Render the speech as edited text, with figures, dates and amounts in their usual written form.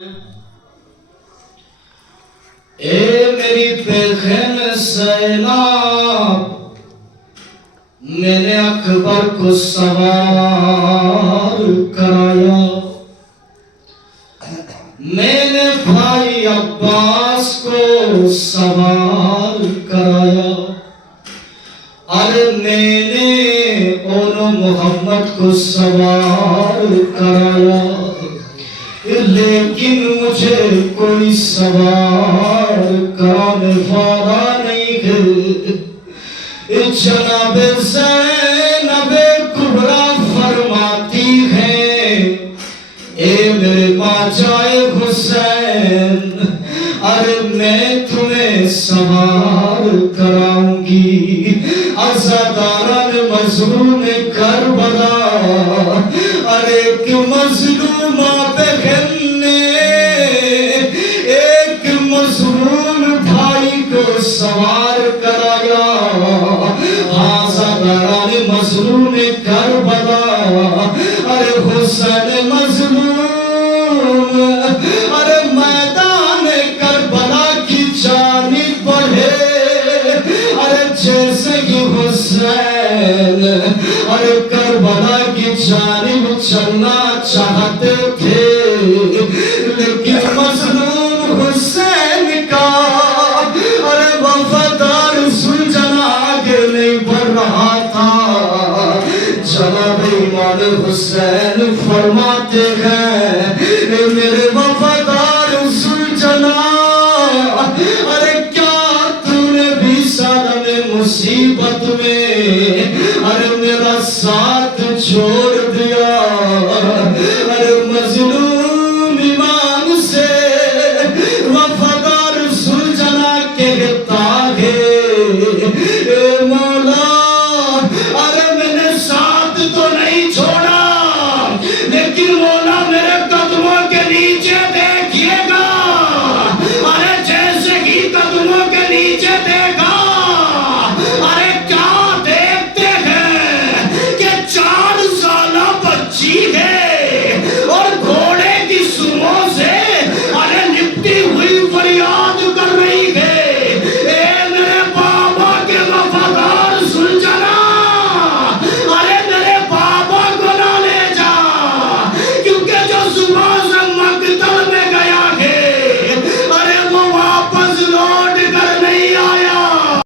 اے میری پیغام سیلاب، میں نے اکبر کو سوار کرایا، میں نے بھائی عباس کو سوار کرایا، اور میں نے ان محمد کو سوار کرایا، لیکن مجھے کوئی سوار کرانے والا نہیں ہے۔ جناب زینب کبریٰ فرماتی ہیں، اے میرے ماجائے حسین، ارے میں تمہیں سوار کراؤں گی۔ عزاداران مظلوم کربلا، ارے ایک مظلومہ بہن نے ایک مظلوم بھائی کو سوار کرایا۔ عزاداران مظلوم کربلا، ارے حسین مظلوم، ارے میدان کربلا کی جانب بڑھے، ارے جیسے ہی حسین ارے کربلا کی جانب چلنا چاہتے تھے، لیکن مظلوم حسین کا ارے وفادار سلجھنا آگے نہیں بڑھ رہا تھا۔ جناب امام حسین فرماتے ہیں، اے میرے وفادار سلجھنا، ارے کیا تو نے بھی صدم مصیبت میں ارے میرا ساتھ چھوڑ دیا؟ ارے مظلوم امام سے وفادار سلجھنا کہتا ہے، اے مولا، ارے میں نے ساتھ تو نہیں چھوڑا، لیکن مولا